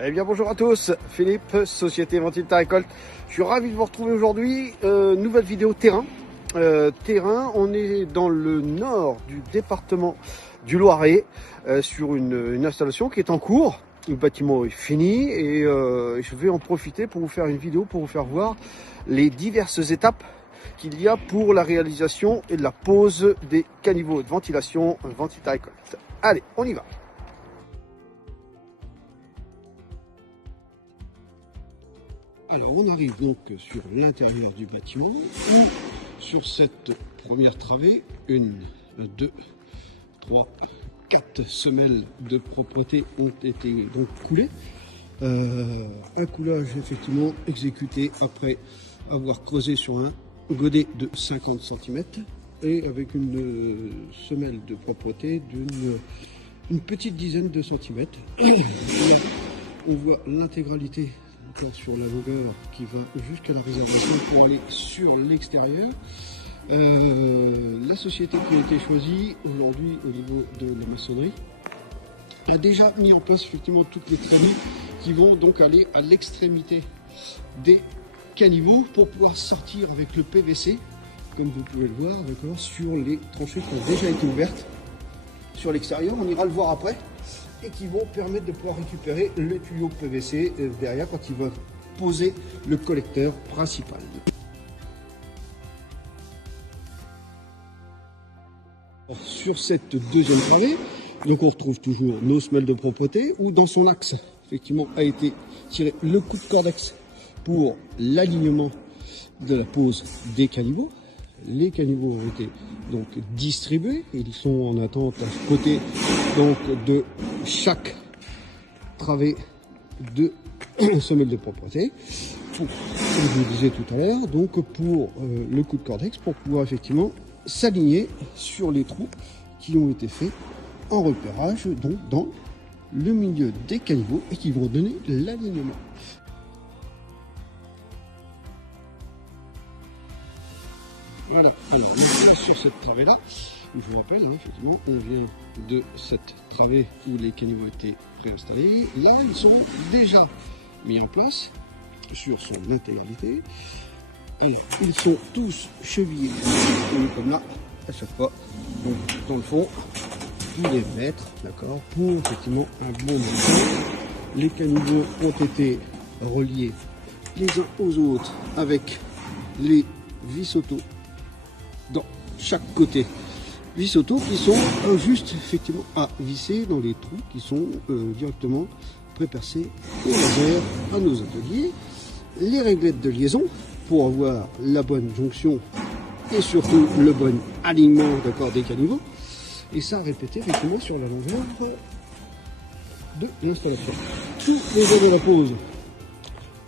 Eh bien bonjour à tous, Philippe, Société Ventile Ta Récolte. Je suis ravi de vous retrouver aujourd'hui, nouvelle vidéo terrain. On est dans le nord du département du Loiret, sur une installation qui est en cours. Le bâtiment est fini et je vais en profiter pour vous faire une vidéo, pour vous faire voir les diverses étapes qu'il y a pour la réalisation et la pose des caniveaux de ventilation Ventile Ta Récolte. Allez, on y va. Alors on arrive donc sur l'intérieur du bâtiment, sur cette première travée, 1, 2, 3, 4 semelles de propreté ont été donc coulées. Un coulage effectivement exécuté après avoir creusé sur un godet de 50 cm et avec une semelle de propreté d'une petite dizaine de centimètres. On voit l'intégralité sur la longueur qui va jusqu'à la réservation pour aller sur l'extérieur. La société qui a été choisie aujourd'hui au niveau de la maçonnerie a déjà mis en place effectivement toutes les trémies qui vont donc aller à l'extrémité des caniveaux pour pouvoir sortir avec le PVC, comme vous pouvez le voir, d'accord, sur les tranchées qui ont déjà été ouvertes sur l'extérieur. On ira le voir après. Et qui vont permettre de pouvoir récupérer le tuyau PVC derrière quand il va poser le collecteur principal. Sur cette deuxième travée, donc on retrouve toujours nos semelles de propreté où dans son axe effectivement a été tiré le coup de cordex pour l'alignement de la pose des caniveaux. Les caniveaux ont été donc distribués, ils sont en attente à côté donc de chaque travée de semelle de propreté, pour, comme je vous disais tout à l'heure, donc pour le coup de cordex pour pouvoir effectivement s'aligner sur les trous qui ont été faits en repérage donc dans le milieu des caniveaux et qui vont donner l'alignement. Voilà, alors donc là, sur cette travée-là, je vous rappelle, hein, effectivement, on vient de cette travée où les caniveaux étaient préinstallés. Là, ils sont déjà mis en place sur son intégralité. Alors, ils sont tous chevillés, comme là, à chaque fois, donc dans le fond, tous les mètres, d'accord, pour effectivement un bon mouvement. Les caniveaux ont été reliés les uns aux autres avec les vis auto dans chaque côté, vis auto qui sont juste effectivement à visser dans les trous qui sont directement prépercés au laser à nos ateliers. Les réglettes de liaison pour avoir la bonne jonction et surtout le bon alignement des caniveaux, et ça répété effectivement sur la longueur de l'installation. Tous les aides de la pose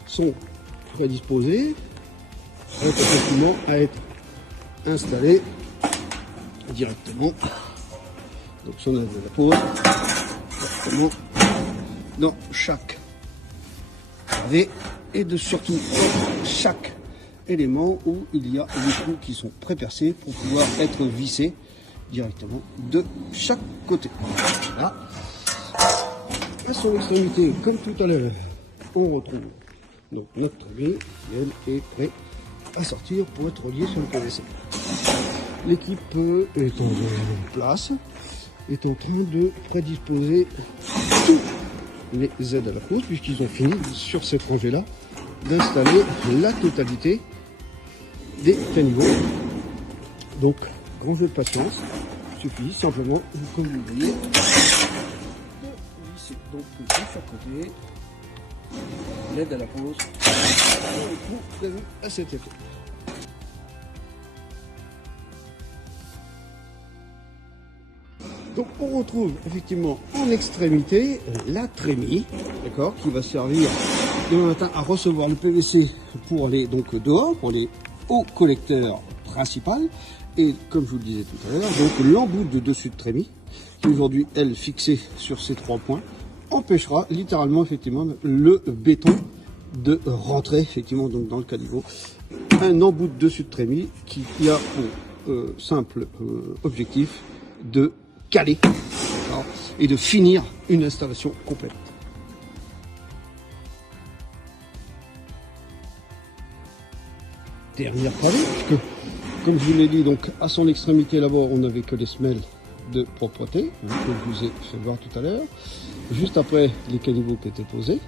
sont prédisposés effectivement à être installé directement, donc son aide de la pose directement dans chaque travée et de surtout chaque élément où il y a des trous qui sont prépercés pour pouvoir être vissés directement de chaque côté. Voilà. À son extrémité, comme tout à l'heure, on retrouve donc notre trémie qui elle est prête à sortir pour être relié sur le PVC. L'équipe est en place, est en train de prédisposer tous les aides à la pose puisqu'ils ont fini sur cette rangée là d'installer la totalité des caniveaux. Donc grand jeu de patience, il suffit simplement, comme vous le voyez, de visser donc de chaque côté l'aide à la pose et le trou prévu à cet effet. Donc on retrouve effectivement en extrémité la trémie, d'accord, qui va servir demain matin à recevoir le PVC pour aller donc dehors, pour aller au collecteur principal. Et comme je vous le disais tout à l'heure, donc l'embout de dessus de trémie, qui aujourd'hui elle fixée sur ces 3 points, empêchera littéralement effectivement le béton de rentrer effectivement donc dans le caniveau. Un embout de dessus de trémie qui a pour simple objectif de caler et de finir une installation complète. dernière travée, puisque, comme je vous l'ai dit, donc à son extrémité là-bas, on n'avait que les semelles de propreté, que je vous ai fait voir tout à l'heure. Juste après, les caniveaux qui étaient posés.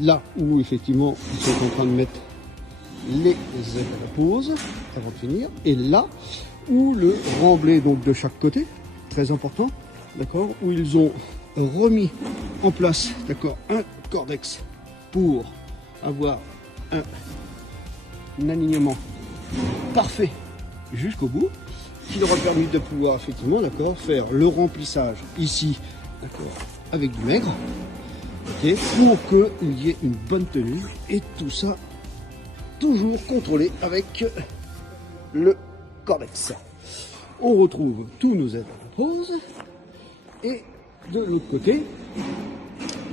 Là où, effectivement, ils sont en train de mettre les aides à la pose, avant de finir. Et là où le remblai, donc de chaque côté, très important, d'accord, où ils ont remis en place, d'accord, un cordex pour avoir un alignement parfait jusqu'au bout, qui leur a permis de pouvoir effectivement, d'accord, faire le remplissage ici, d'accord, avec du maigre, okay, pour qu'il y ait une bonne tenue, et tout ça toujours contrôlé avec le cordex. On retrouve tous nos aides à la pose, et de l'autre côté,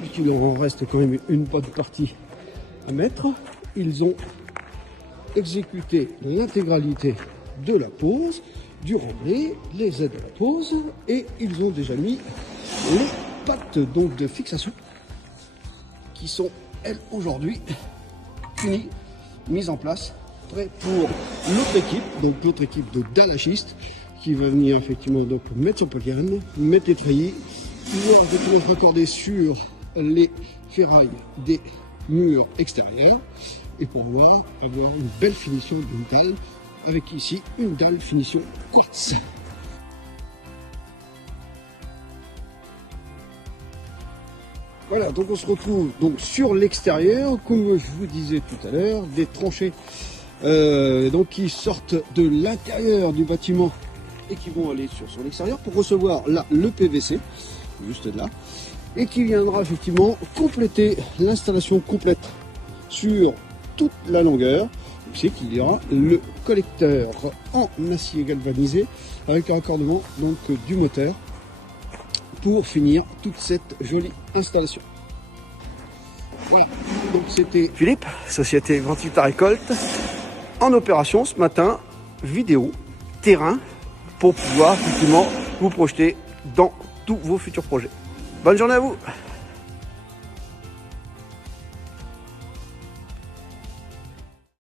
puisqu'il en reste quand même une bonne partie à mettre, ils ont exécuté l'intégralité de la pose, du remblai, les aides à la pose, et ils ont déjà mis les pattes donc de fixation qui sont elles aujourd'hui finies, mises en place, prêt pour l'autre équipe, donc l'autre équipe de dalachistes qui va venir effectivement donc mettre son polyane, mettre les treillis, pouvoir raccorder sur les ferrailles des murs extérieurs et pour avoir une belle finition d'une dalle avec ici une dalle finition quartz. Voilà, donc on se retrouve donc sur l'extérieur, comme je vous disais tout à l'heure, des tranchées donc qui sortent de l'intérieur du bâtiment et qui vont aller sur son extérieur pour recevoir là le PVC, juste là, et qui viendra effectivement compléter l'installation complète sur toute la longueur. Vous savez qu'il y aura le collecteur en acier galvanisé avec le raccordement donc du moteur pour finir toute cette jolie installation. Voilà, donc c'était Philippe, Société Ventita Récolte, en opération ce matin, vidéo, terrain, pour pouvoir effectivement vous projeter dans tous vos futurs projets. Bonne journée à vous!